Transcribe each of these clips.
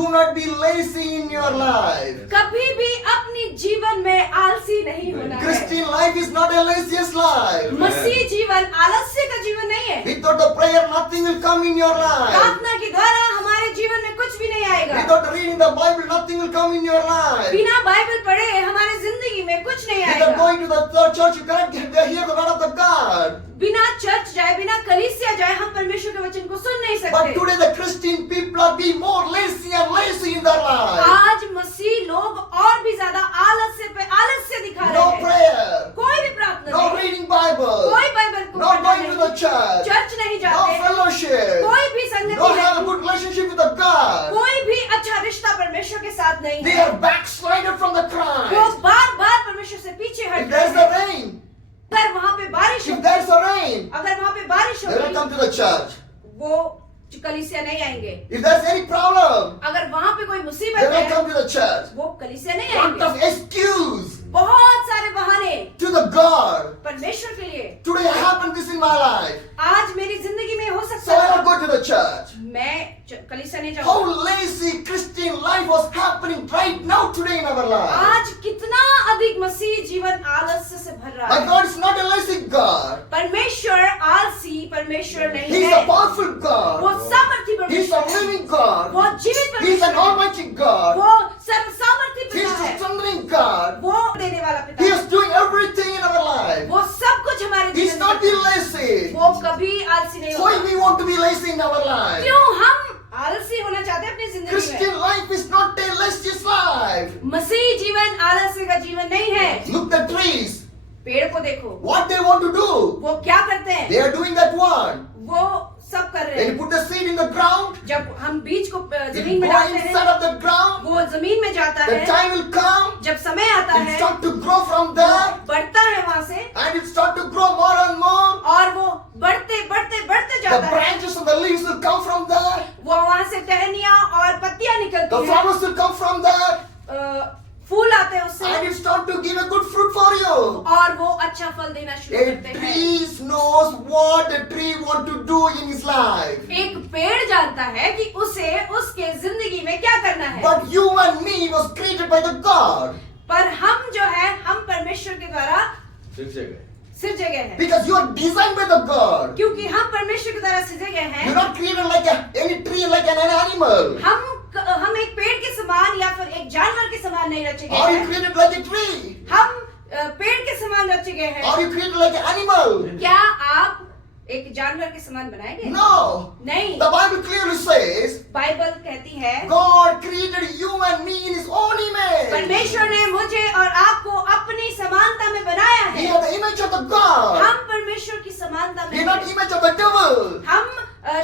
Do not be lazy in your life. कभी भी अपनी जीवन में आलसी नहीं होना है। Christian life is not a laziest life. मसीह जीवन आलस्य का जीवन नहीं है। Without the prayer, nothing will come in your life. प्रार्थना के द्वारा हमारे जीवन में कुछ भी नहीं आएगा। Without reading the Bible, nothing will come in your life. बिना बाइबल पढ़े हमारे जिंदगी में कुछ नहीं Without आएगा। going to the church, you cannot hear the word of the God. बिना चर्च जाए, बिना कलीसिया जाए, हम परमेश्वर के वचन को सुन नहीं But सकते। today the Christian people are being more lazy and lazy in their life. आज मसीह लोग और भी ज्यादा आलस्य पे आलस्य दिखा रहे No हैं। prayer, कोई भी प्रार्थना no नहीं, reading Bible, कोई बाइबल को no पढ़ना going to the नहीं, church, चर्च नहीं no जाते, fellowship, कोई भी don't संगति have a नहीं, good relationship with the God. कोई भी अच्छा रिश्ता परमेश्वर के साथ नहीं They है। are backslided from the वो Christ. बार बार परमेश्वर से पीछे If हट there's रहे a हैं। rain, अगर वहाँ पे बारिश if हो, there's a rain, अगर वहाँ पे बारिश they will हो, come to the church. वो कलीसिया नहीं आएंगे। If there's any problem, अगर वहाँ पे कोई they मुसीबत will है, come to the church. वो कलीसिया नहीं Lot of आएंगे। excuse बहुत सारे बहाने to the God. परमेश्वर के लिए। Today happened this in my life, आज मेरी जिंदगी में हो so सकता I है will go to the church. मैं कलीसिया नहीं How जाऊंगा। lazy Christian life was happening right now today in our life. आज कितना अधिक मसीह जीवन आलस्य से भर रहा My है। God is not a lazy God. परमेश्वर आलसी परमेश्वर नहीं He's है। a powerful वो God. सामर्थी He's a परमेश्वर है। living God. वो जीवित He's an परमेश्वर है। almighty God. वो सर्व सामर्थी He's पिता a है। thundering God. वो देने वाला पिता He है। is doing everything in our life. वो सब कुछ हमारे He's जीवन not में being lazy. वो कभी आलसी नहीं Why होता। we want to be lazy in our life? क्यों हम आलसी होना चाहते हैं अपनी जिंदगी Christian में? life is not a laziest life. मसीह जीवन आलस्य का जीवन नहीं है। Look the trees. पेड़ को देखो, What they want to do, वो क्या करते हैं? they are doing that one. वो सब कर रहे When you हैं। put the seed in the ground, जब हम बीज को it जमीन में go डालते inside हैं, of the ground. वो जमीन में जाता The है। time will come. जब समय आता It है, start to grow from there, बढ़ता है वहां से, and it start to grow more and more. और वो बढ़ते बढ़ते बढ़ते The जाता है। branches and the leaves will come from there. वो वहां से टहनियां और पत्तियां The निकलती हैं, flowers will come from there, फूल आते हैं उससे, and it start to give a good fruit for you. और वो अच्छा फल देना शुरू A करते हैं। tree knows what a tree want to do in his life. एक पेड़ जानता है कि उसे उसके जिंदगी में क्या करना है। But you and me was created by the God. पर हम जो है, हम परमेश्वर के द्वारा सिरजे गए हैं, Because you are designed by the God. क्योंकि हम परमेश्वर के द्वारा सिरजे गए हैं। You're not created like any tree, like an animal. हम एक पेड़ के समान या फिर एक जानवर के समान नहीं रचे गए Are you हैं। created like a tree? हम पेड़ के समान रचे गए हैं। Are you created like an animal? क्या आप एक जानवर के समान बनाएंगे? No. नहीं। The Bible clearly says Bible कहती है God created you and me in His own image. परमेश्वर ने मुझे और आपको अपनी समानता में बनाया We है। are the image of the God. हम परमेश्वर की समानता में We are not हैं। image of the devil. हम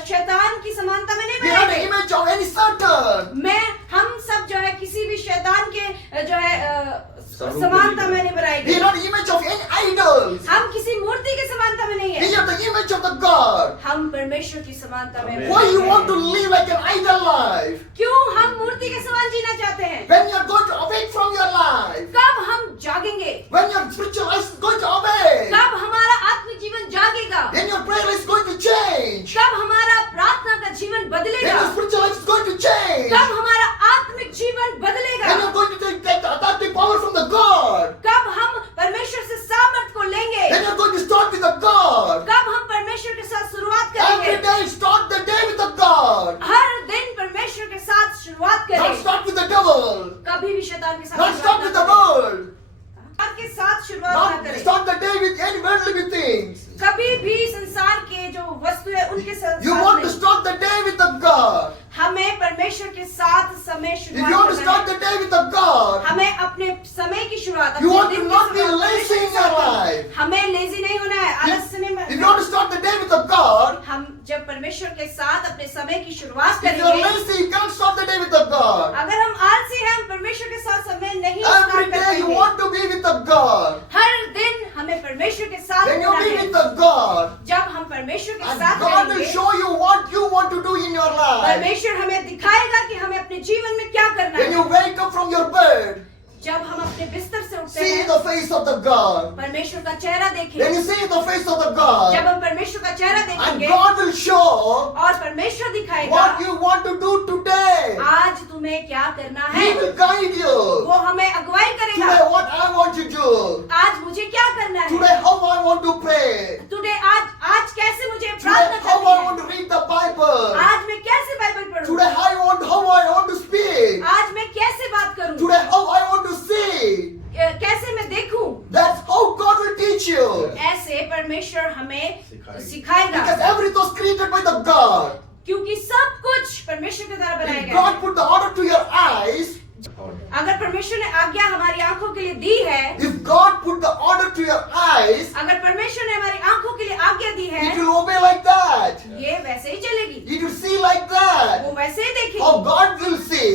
शैतान की समानता में नहीं We are not the बनाए image of any Satan. हम सब जो है किसी भी शैतान के जो है समानता में नहीं बनाए We are गए। not image of any idols. हम किसी मूर्ति के समानता में नहीं We है। are the image of the God. हम परमेश्वर की समानता में हैं। Why you want to live like an idol life? क्यों हम मूर्ति के समान जीना चाहते हैं? When you are going to awake from your life, कब हम जागेंगे? when your spiritual life is going to awake, कब हमारा आत्मिक जीवन जागेगा? when your prayer is going to change, कब हमारा प्रार्थना का जीवन when बदलेगा? your spiritual life is going to change, कब हमारा आत्मिक जीवन बदलेगा? when you are going to take the authority power from the God, कब हम परमेश्वर से सामर्थ को लेंगे? when you are going to start with the God, कब हम परमेश्वर के साथ शुरुआत every करेंगे? day start the day with the God, हर दिन परमेश्वर के साथ शुरुआत not करें। start with the devil, कभी भी शैतान के साथ not start with the शुरुआत ना world, करें। शैतान के साथ शुरुआत ना not करें। start the day with any worldly things. कभी भी संसार के जो वस्तु है उनके साथ You want to नहीं। start the day with the God. हमें परमेश्वर के साथ समय If you want to शुरुआत start करना the day with the God, है। हमें अपने समय की शुरुआत you अपने want दिन to की not be शुरुआत lazy in your life. हमें लेजी नहीं होना है, आलस से नहीं If you want to start the day with the God, हम जब परमेश्वर के साथ अपने समय की शुरुआत if you are करेंगे, lazy, you cannot start the day with the God. अगर हम आलसी हैं, हम परमेश्वर के साथ समय नहीं Every स्टार्ट कर day you पाएंगे। want to be with the God. हर दिन हमें परमेश्वर के साथ When you होना be है। with the God, जब हम परमेश्वर के and साथ God will रहेंगे, show you what you want to do in your life. परमेश्वर हमें दिखाएगा कि हमें अपने जीवन में क्या करना When है। you wake up from your bed, जब हम अपने बिस्तर से उठते see हैं, the face of the God, परमेश्वर का चेहरा when देखें, you see the face of the God, जब हम परमेश्वर का चेहरा and देखेंगे God will show और परमेश्वर दिखाएगा what you want to do today. आज तुम्हें क्या करना है, He will guide you. वो हमें अगुवाई करेगा। Today what I want to do. आज मुझे क्या करना है, Today how I want to pray. Today आज कैसे मुझे Today प्रार्थना how I करनी want है, to read the Bible. आज मैं कैसे बाइबल पढूं, Today how I want to speak. आज मैं कैसे बात करूं, Today how I want to see. कैसे मैं देखूं। That's how God will teach you. ऐसे परमेश्वर हमें सिखाएगा, Because everything was created by the God. क्योंकि सब कुछ परमेश्वर के द्वारा बनाया If गया है। God put the order to your eyes, अगर परमेश्वर ने आज्ञा हमारी आंखों के लिए दी है, if God put the order to your eyes, अगर परमेश्वर ने हमारी आंखों के लिए आज्ञा दी है, it will obey like that. ये वैसे ही चलेगी, It will see like that. वो वैसे ही देखेगी, How God will see,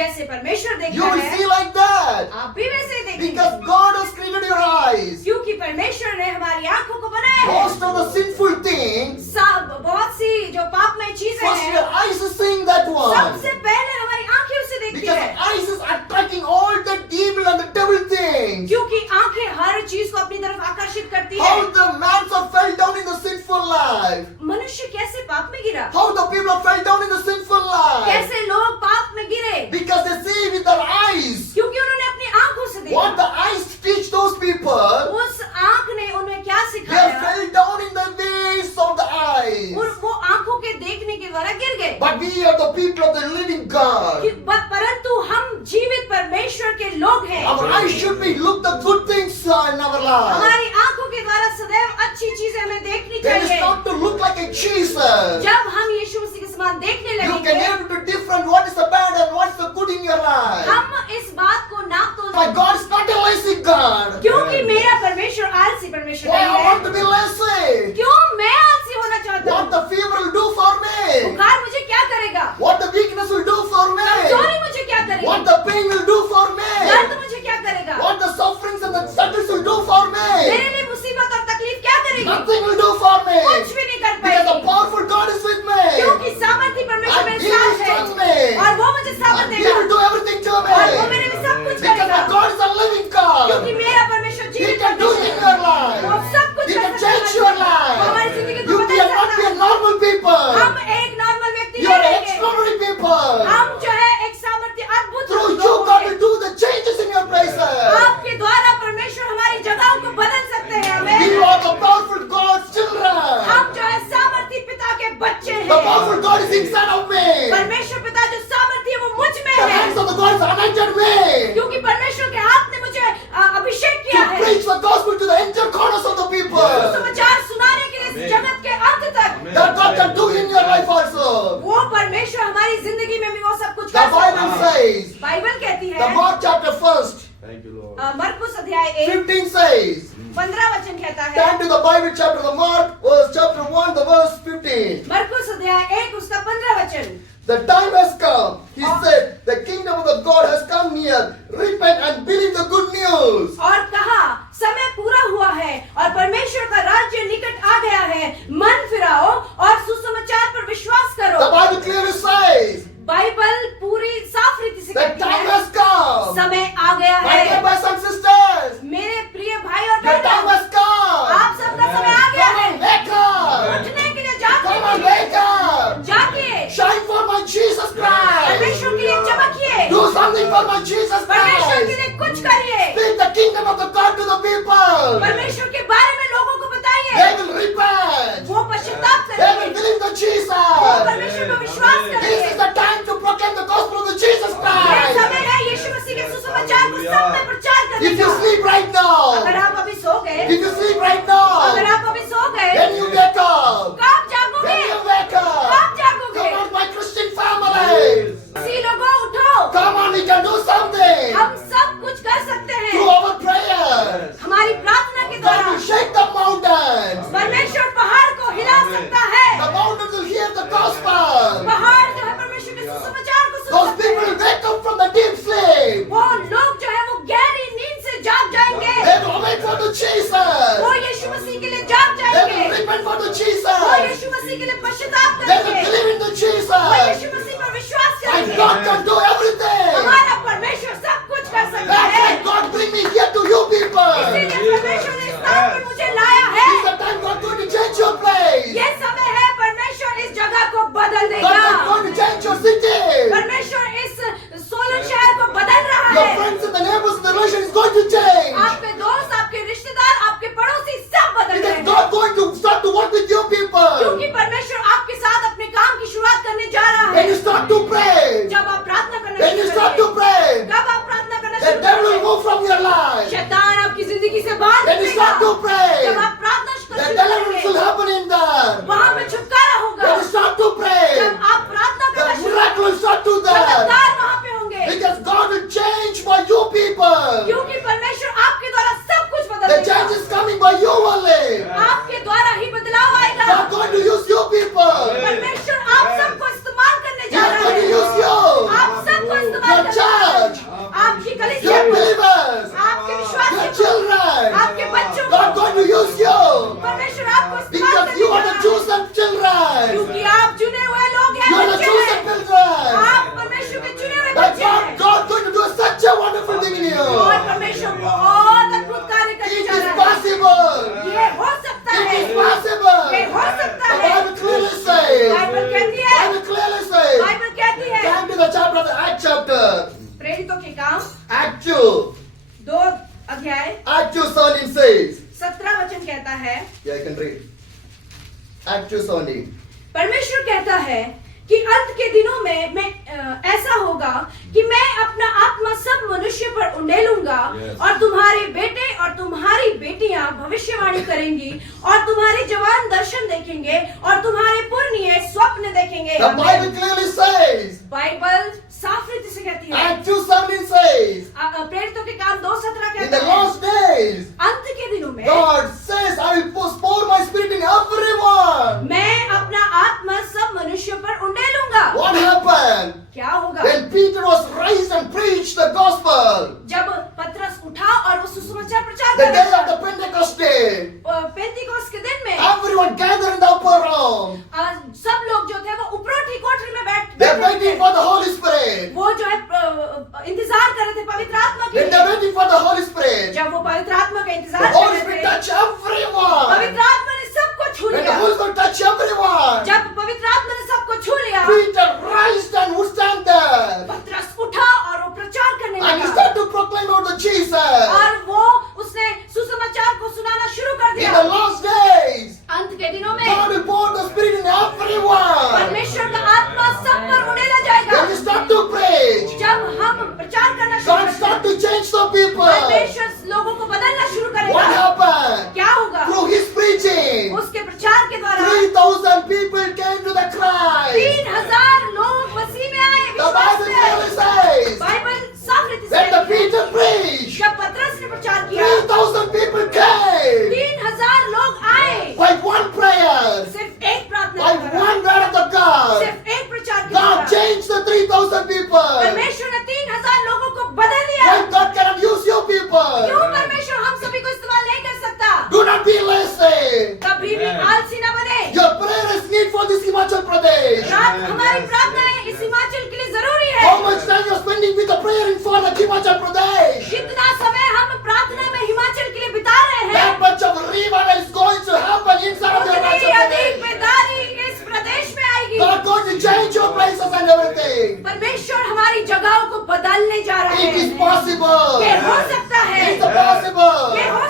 जैसे परमेश्वर you देखता will है, see like that. आप भी वैसे ही देखेंगे, Because God has created your eyes. क्योंकि परमेश्वर ने हमारी आंखों को बनाया है। Most of the sinful things, सब बहुत सी जो पापमय चीजें first your हैं, eyes is seeing that one. सबसे पहले हमारी आंखें उसे देखती Because है, eyes is attracting all the evil and the devil things. क्योंकि आंखें हर चीज को अपनी तरफ आकर्षित करती है। How the man fell down in the sinful life. मनुष्य कैसे पाप में गिरा, How the people fell down in the sinful life. कैसे लोग पाप में गिरे, Because they see with their eyes. क्योंकि उन्होंने अपनी आंखों से What देखा। the eyes teach those people, उस आंख ने उन्हें क्या they सिखाया, fell down in the ways of the eyes. और वो आंखों के देखने के द्वारा गिर गए। But we are the people of the living God. परंतु हम जीवित परमेश्वर के लोग हैं। Our eyes should be look the good things in our life. हमारी आंखों के द्वारा सदैव अच्छी चीजें हमें देखनी Then it's चाहिए। not to look like a Jesus. जब हम यीशु मसीह के समान देखने You can लगेंगे, able to different what is the bad and what is the good in your life. हम इस बात को नाप My तोल, God is not a lazy God. क्योंकि मेरा परमेश्वर आलसी परमेश्वर Why नहीं I want to है। be lazy? क्यों मैं आलसी होना चाहता What हूँ? the fever will do for me? बुखार मुझे क्या करेगा, What the weakness will do for me? चोरी मुझे क्या करेगी, What the pain will do for me? दर्द मुझे क्या करेगा, What the sufferings and the struggles will do for मेरे me? लिए मुसीबत और तकलीफ क्या करेगी, Nothing will do for me. कुछ भी नहीं कर Because the पाएगी, powerful God is with me. क्योंकि सामर्थी परमेश्वर And मेरे He will साथ है strengthen me. और वो मुझे सामर्थ And He देगा will do everything to और वो मेरे me. लिए सब कुछ Because करेगा, my God is a living क्योंकि God. मेरा परमेश्वर He जीवित can do it in your life. वो सब कुछ He कर can सकता है, change your वो हमारी जिंदगी life. को You बदल cannot be सकता a है। normal people. हम एक नॉर्मल व्यक्ति You are नहीं रहेंगे, extraordinary people. हम जो है एक सामर्थ्य अद्भुत Through लोग you, God होंगे। will do the changes in your places. आपके द्वारा परमेश्वर हमारी जगहों को बदल सकते हैं। You हमें are the powerful God's children. हम जो है सामर्थी पिता के बच्चे The हैं। powerful God is inside of me. परमेश्वर पिता जो सामर्थी है वो मुझ में The है, hands of the God has anointed me क्योंकि परमेश्वर के हाथ ने मुझे अभिषेक किया to है preach the gospel to the entire corners of the people. समाचार सुनाने के लिए इस जगत के अंत तक। That God can do in your life also. वो परमेश्वर हमारी जिंदगी में भी वो सब कुछ The कर सकता Bible है। says, बाइबल कहती the है, Mark chapter 1, Thank you, Lord. मरकुस अध्याय 1 15 says, 15 वचन कहता है, turn to the Bible chapter, the Mark chapter 1, the verse 15. मरकुस अध्याय 1 उसका 15 वचन। The time has come, he said, the kingdom of the God has come near. Repent and believe the good news. और कहा समय पूरा हुआ है और परमेश्वर का राज्य निकट आ गया है, मन फिराओ और सुसमाचार पर विश्वास The करो। Bible clearly says, बाइबल पूरी साफ रीति से the कहती time है, has come. समय आ गया My dear है। brothers and sisters, मेरे प्रिय भाई और the time बहनों, has come. आप सबका समय आ गया Come है। on, wake up. उठने के लिए Come on, जागिए, wake up. जागिए, Shine for my Jesus Christ. परमेश्वर के लिए चमकिए, Do something for my Jesus परमेश्वर के Christ. लिए कुछ करिए, Speak the kingdom of the God to the people. परमेश्वर के बारे में लोगों को They बताइए, will repent. वो पश्चाताप They will करेंगे, believe the वो Jesus. परमेश्वर को विश्वास This is करेंगे। the time to proclaim the gospel of the Jesus ये Christ. समय है यीशु मसीह के सुसमाचार को सब में प्रचार करने If you का। sleep right अगर now, आप अभी सो गए, if you sleep right अगर now, आप अभी सो गए, then you wake up. कब जागोगे, Then you wake up. कब जागोगे? Come on, my Christian family. सी लोगों उठो, Come on, we can do something. हम सब कुछ कर सकते Through हैं our prayers. हमारी प्रार्थना के God द्वारा। will shake the mountains. परमेश्वर पहाड़ को हिला सकता है, The mountains will hear the gospel. पहाड़ जो है परमेश्वर के सुसमाचार को सुन Those सकते people will हैं। 2 अध्याय Act 2:17 says, 17 वचन कहता है, yeah, I can read. Act 2:17. परमेश्वर कहता है कि अंत के दिनों में ऐसा होगा कि मैं अपना आत्मा सब मनुष्य पर उंडेलूंगा और तुम्हारे बेटे और तुम्हारी बेटियां भविष्यवाणी करेंगी और तुम्हारे जवान दर्शन देखेंगे और तुम्हारे पुरनिये स्वप्न देखेंगे। The Bible clearly says, Bible साफ रीति से कहती है, Act 2:17 says, प्रेरितों के काम 2:17 in कहता the है, last days, अंत के दिनों में God says, I will pour my spirit in everyone. मैं अपना आत्मा सब मनुष्यों पर उंडेलूंगा। What happened? क्या होगा? When Peter was raised and preached the gospel, जब पतरस उठा और वो सुसमाचार प्रचार the कर day रहा of the Pentecost day, था, पेंतीकोस्त के दिन में everyone gathered in the upper room. सब लोग जो थे वो उपरोठी कोठरी में They're बैठे waiting थे। for the Holy Spirit. वो जो है इंतजार कर रहे थे पवित्र आत्मा के When they're लिए। waiting for the Holy Spirit, जब वो पवित्र आत्मा का the इंतजार कर Holy रहे Spirit थे, touched everyone. पवित्र आत्मा ने सबको छू When the लिया। Holy Spirit touched everyone, जब पवित्र आत्मा ने सबको छू लिया, Peter raised and would stand there. पतरस उठा और वो प्रचार करने And he लगा started to proclaim out the Jesus. और वो उसने सुसमाचार को सुनाना शुरू कर In दिया। the last days, अंत के दिनों में God will pour the Spirit in everyone. परमेश्वर का आत्मा सब पर उड़ेला जाएगा। When we start to preach, जब हम प्रचार करना शुरू God करेंगे, start to change the people. परमेश्वर लोगों को बदलना शुरू What करेगा। happened? क्या होगा? Through his preaching, उसके प्रचार के द्वारा 3,000 people came to the Christ. 3,000 लोग मसीह में आए, The विश्वास Bible में आए। clearly says, बाइबल साफ रीति से when the कहती है, Peter preached, जब पतरस ने प्रचार किया, 3,000 people came 3,000 लोग आए। by one prayer, सिर्फ एक प्रार्थना by के द्वारा, one word of the God. सिर्फ एक प्रचार के God द्वारा changed the 3,000 people. परमेश्वर ने 3,000 लोगों को बदल दिया। Why God cannot use your people? क्यों परमेश्वर हम सभी को इस्तेमाल नहीं कर सकता? Do not be lazy. कभी भी आलसी न बने। Your prayer is need for this Himachal Pradesh. हमारी प्रार्थनाएं इस हिमाचल के लिए जरूरी है। How much time you're spending with the prayer in for the Himachal Pradesh? कितना समय हम प्रार्थना में हिमाचल के लिए बिता रहे हैं, That much of revival is going to happen inside of your उतनी Himachal अधिक Pradesh. बेदारी इस प्रदेश में आएगी। God going to change your places and everything. परमेश्वर हमारी जगहों को बदलने जा रहे It is हैं। possible. ये हो सकता है, It's possible. ये हो